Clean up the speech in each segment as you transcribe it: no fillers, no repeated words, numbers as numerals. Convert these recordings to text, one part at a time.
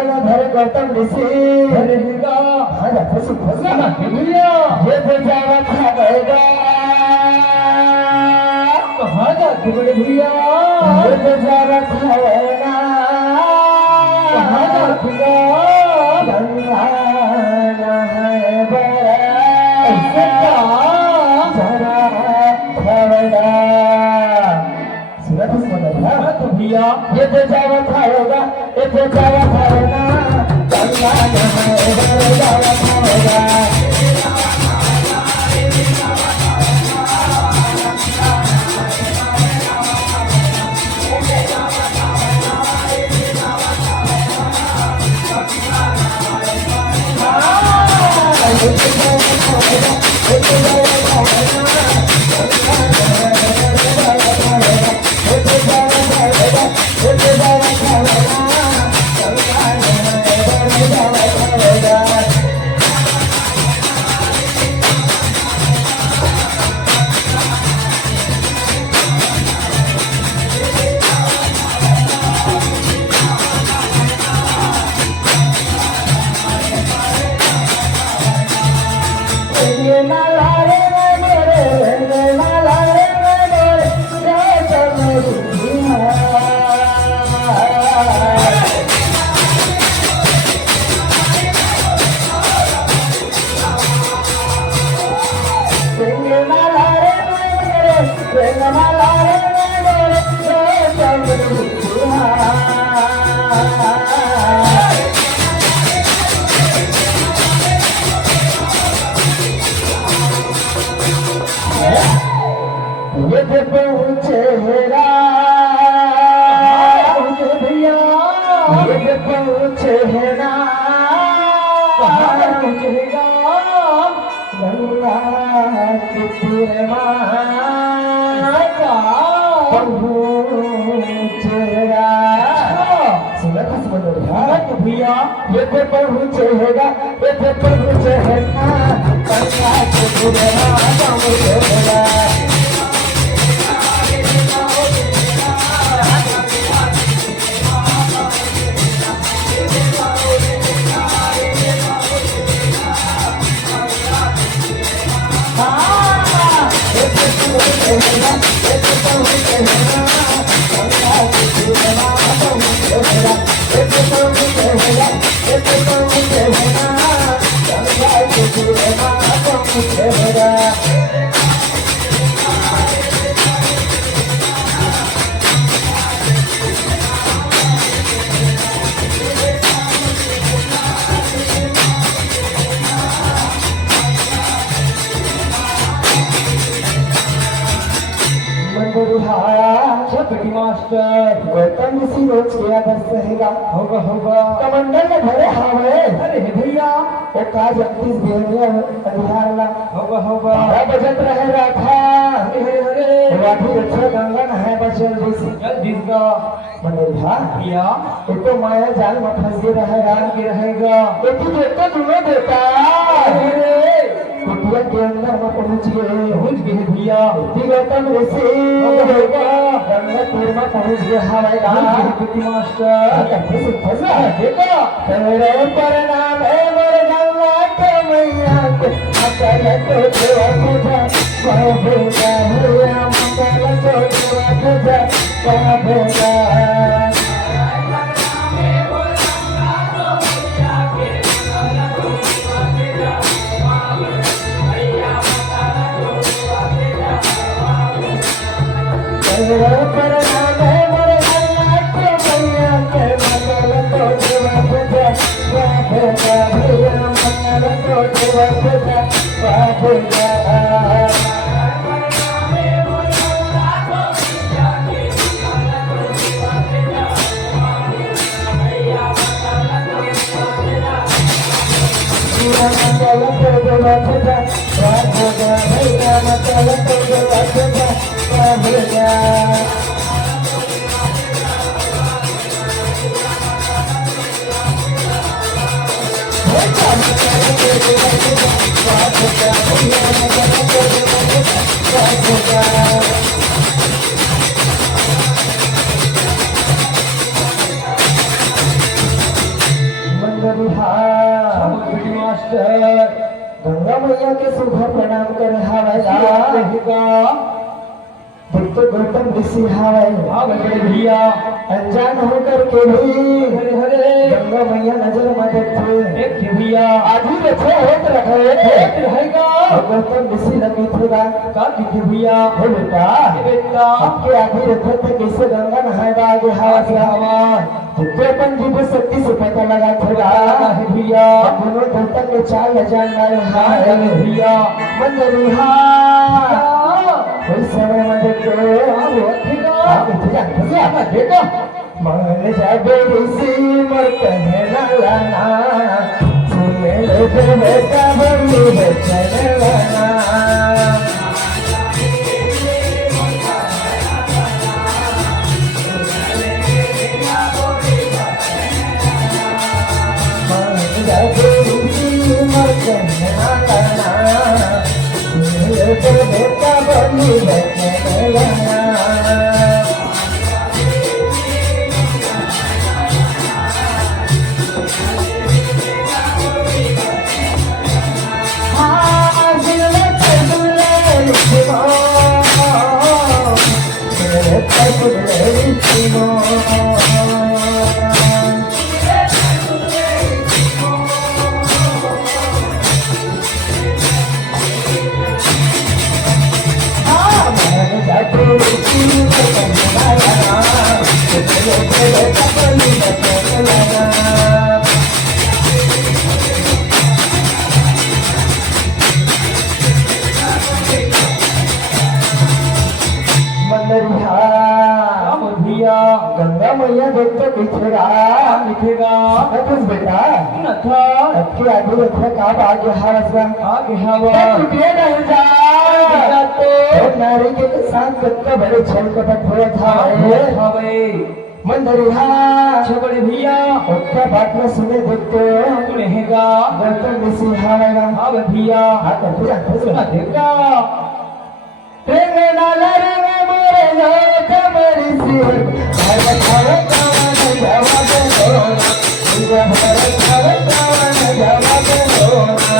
कमंडल धर गौतम ऋषि रहेगा हाजा फसु फसु भैया ये तो जावा खाएगा कहाँ जाते बड़े भैया ये तो जावा खाएगा कहाँ जातेगा गंगाना है बड़ा ऐसे का जरा खाएगा सुना तो समझ तो भैया ये तो जावा खाएगा ये तो जावा खाएगा गंगाना है बड़ा जावा खाएगा ये पहुँचेगा भैया ये पहुँचेगा कहाँ पहुँचेगा गंगा की पूर्णिमा का पहुँचेगा सुना था समझ रहा तो भैया ये पहुँचेगा ये पहुँचेगा गंगा की पूर्णिमा पहुँचेगा छपटी मास्टर गौतम ऋषि रोज किया बस रहेगा होगा कमंडल में भरे हवे अरे भैया वो का जगदीश देवने अधिकार ला होगा बजत रहे राखा अरे वाठी रक्षा गंगन है बचल ऋषि जल्दी का मनोधा भैया ये तो माया जाल में फंस गए रहेगा के रहेगा ये तो देखता तुम्हें देता अरे कुटिया के अंदर में पहुंच गए भैया गौतम ऋषि गंगा तीर में पहुंच गया हवेगा छपटी मास्टर देखो तेरे प्रणाम है मोर गंगा के मैया के मंगल को देवा पूजा कहेगा भैया मंगल को देवा पूजा कहेगा तेरे प्रणाम है मोर गंगा के मैया के मंगल को देवा पूजा कहेगा भैया मंगल को देवा पूजा कहेगा बिहार पीटी मास्टर गंगा मैया के सुबह प्रणाम करे हवाया रहेगा देखते गौतम ऋषि हवाई हाँ बड़े भैया अनजान होकर के भी हरे हरे गंगा मैया नजर में देखते देख भैया आधी रखे होत रहे रहेगा गौतम ऋषि लगी थोड़ा का दिखे भैया हो बेटा बेटा आपके आधी रखे थे कैसे गंगा नहाएगा आगे हवा से हवा तो अपन जीव शक्ति से पता लगा थोड़ा है भैया दोनों देवता के चाल न जानना है भैया मंजरी कोई समय में देखो देखो मन जाबे ऋषि मर कहना लाना सुने ले बेटा बंदी बचने लाना मन जाबे ऋषि मर कहना लाना सुने ले बेटा बंदी बचने लाना गंगा मैया देखते दिखेगा दिखेगा कुछ बेटा न था सबके आगे रखे काब आगे हवसगा आगे हवा टूटे नहीं जा तो नारी के साथ कत्ता बड़े छल कपट हुआ था हवे मंदरी बड़े भैया उसका बात में सुने देखते रहेगा गौतम ऋषि हावेगा हाँ भैया हाँ तो देखा रेंगे नाला रेंगे मोरे गौतम ऋषि हर खावे कावन जवाब होना तुझे हर खावे कावन जवाब होना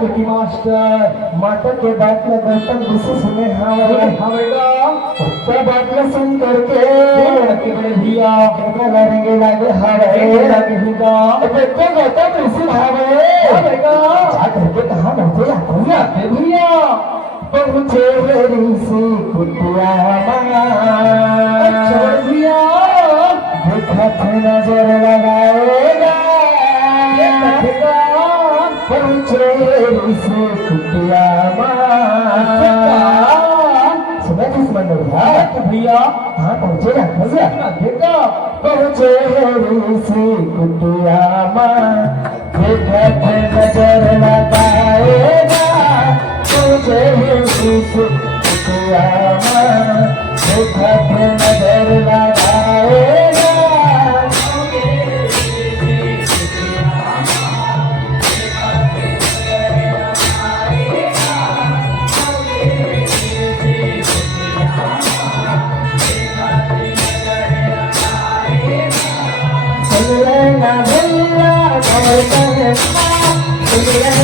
पीटी मास्टर माता के बात में गौतम ऋषि सुने हवेगा उसका बात में सुन करके बड़े भैया लड़ेंगे लागे हवे लगे होगा देखते गौतम ऋषि हवेगा जा करके कहाँ पहुँचे भैया पहुँचे ऋषि कुटिया भैया देखा थे नजर लगाएगा पहुँचे ऋषि कुटिया सुना किस मंडल भैया हाँ पहुँचेगा देखा पहुँचे ऋषि कुटिया देखा थे नजर लगाएगा पहुँचे ऋषि कुटिया देखा थे नजर लगाएगा भैया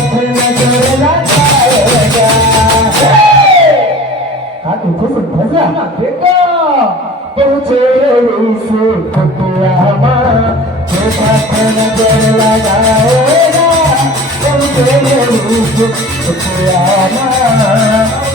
पास नजर लगाएगा काकी खुश भजा देखा पहुँचे से कुटिया माँ के पास नजर लगाएगा पहुँचे से कुटिया माँ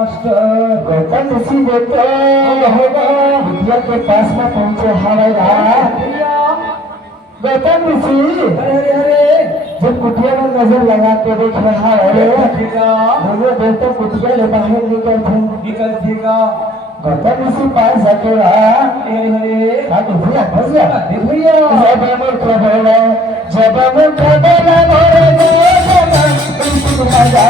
मास्टर गौतम ऋषि देते विद्या के पास में पहुंचे हवाई भैया गौतम ऋषि अरे अरे जब कुटिया में नजर लगा के देख रहा है देखा भैया देवता कुटिया ले बाहर निकल थे निकल देगा गौतम ऋषि पास जाके रहा अरे अरे काकी भैया भैया देख भैया जब मुख बोले जब मुख बोले बोले मजा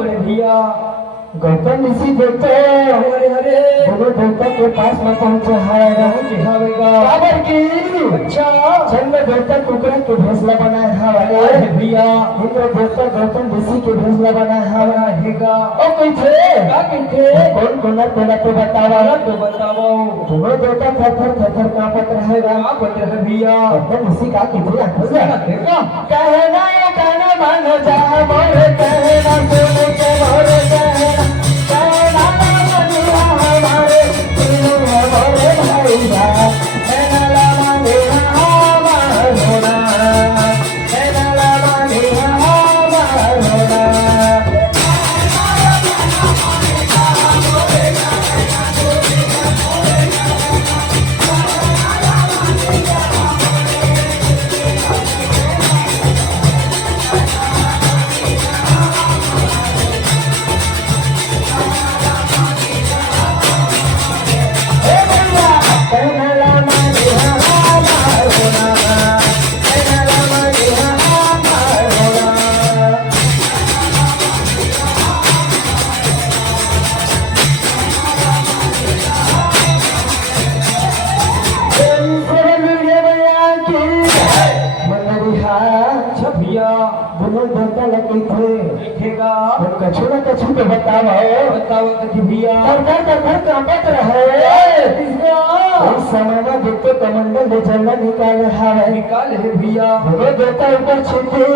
बड़े भैया गौतम ऋषि देखते अरे अरे दोनों देवता के पास में पहुंचे है हावेगा बाबर की अच्छा जन्म देवता कुकरा के भेसला बनाए अरे हवा भैया इंद्र देवता गौतम ऋषि के भेसला बनाए हवा हेगा ओ कोई थे का कहते कौन कौन तेरा तो बतावा तो बताओ दोनों देवता थर कांपत रहेगा क्या बता है भैया गौतम ऋषि का की भैया भैया देखा कहना ये कहना मान जा मोरे कहना सुन के मोरे कहना कहना मानिया हमारे तीनों मोरे भैया कहना ला मानिया हमार होना कहना ला मानिया हमार होना अच्छा भैया दोनों देवता लगे थे देखेगा कछु न कछु तो बताओ बताओ कथी भैया कर कांपत रहे इस समय में देखते कमंडल ले चलना निकाल रहा है निकाल है भैया दोनों देवता ऊपर छिपे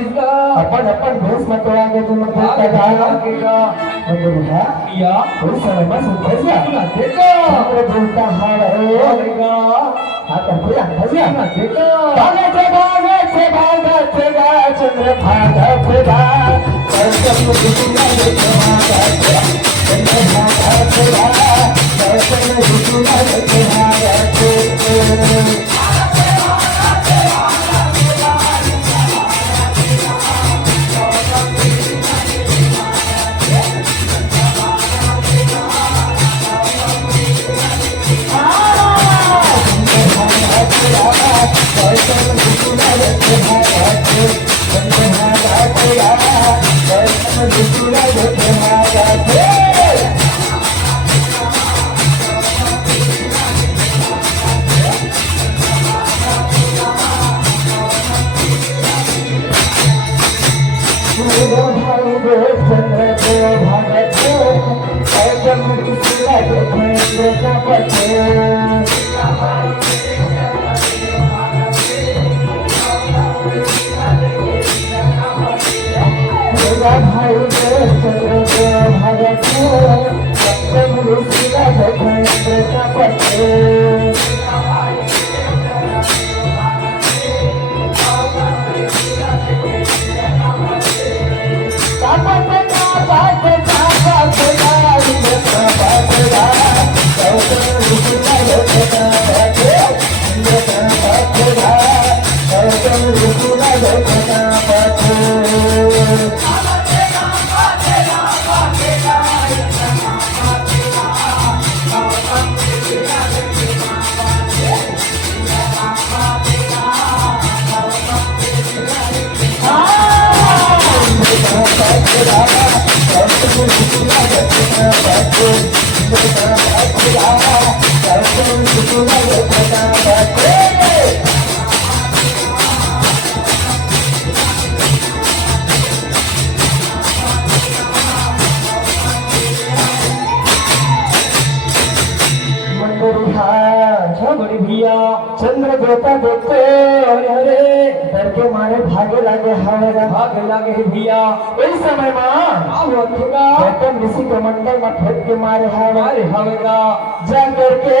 इसका अपन भेष में तो आगे तुम देवता डाला आगेगा भैया उस समय में सुन सुना देखो देवता हार है आगेगा भैया भैया देखो भागत चंद्र भागत चंद्र भागत गौतम ऋषि का देखे इंद्र का पते मेरा भाई चंद्र को भगत गौतम ऋषि का देखे इंद्र का पते बड़ी भैया चंद्र देवता देखते अरे डर के मारे भागे लागे हवेगा भाग लागे है भैया इस समय में गौतम ऋषि के मंडल में फेंक के मारे अरे हवेगा जा करके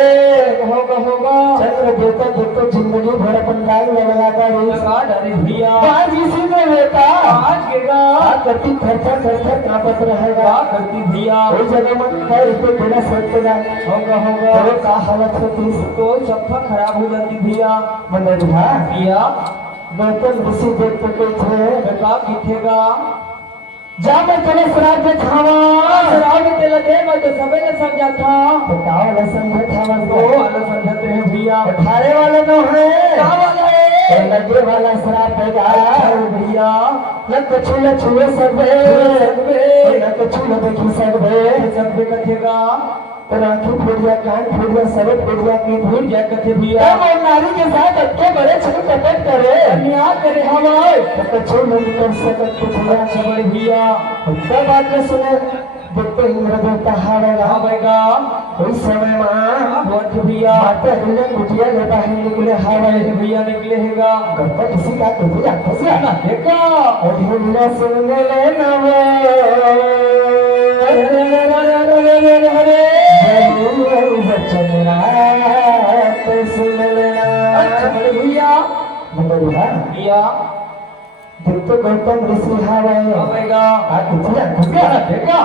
होगा चंद्र देवता देखते जिंदगी भर अपन लाइन लगा कर अरे भैया आज इसी में होता आज गिरगा करती थर थर कांपत रहेगा करती भैया उस जगह में पैर पे बिना सोचते जाए होगा तो का हालत होती तो सफा खराब हो जाती भैया मंडल भैया गौतम ऋषि देखते थे बेटा किथेगा जा मैं चले श्राद्ध में खावा शराब में तेला दे मैं तो सबे ने समझा था तो काव लसन में खावा तो अलग समझते हैं भैया खाने वाले तो है क्या वाला है लगे वाला शराब देगा भैया न कछुला छुए सबे न कछुला देखी सबे कथेगा राखी फुड़िया कान फुड़िया सब फुड़िया की भूल जा कथे भैया और नारी के साथ अटके बड़े छुप कटक करे अन्याय करे हमारे तो कछु नहीं कर सकत भैया बड़े भैया क्या बात में सुने देखते इंद्र देवता हारेगा हवेगा उस समय में बहुत भैया माता हिरण्य कुटिया लेता है निकले हारे भैया निकले हैगा गणपत इसी का तुझे आखिया ना देखा और हिरण्य सुनने लेना बचन रात सुन लेना भैया भैया देखते गौतम ऋषि हारे हवेगा आखिया देखा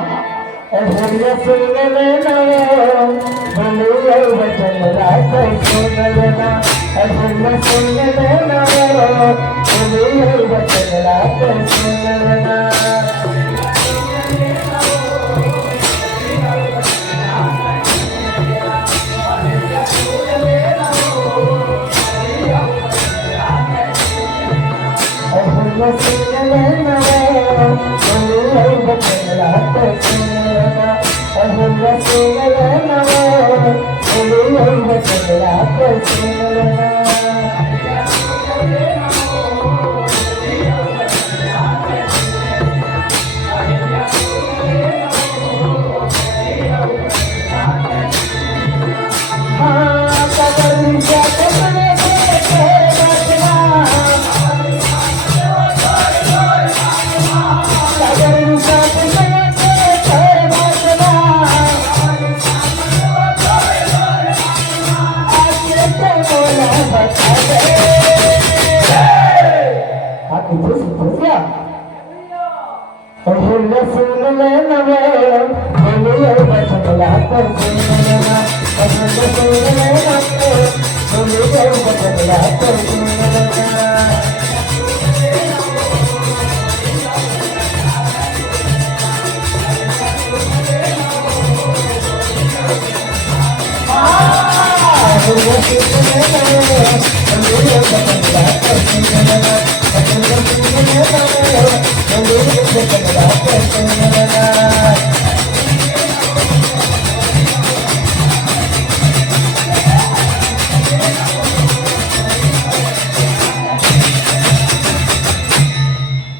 हिरण्य सुन लेना बोलिए बचन रात सुन लेना हिरण्य सुन लेना बोलिए बचन रात सुन लेना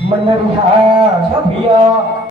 अच्छा भैया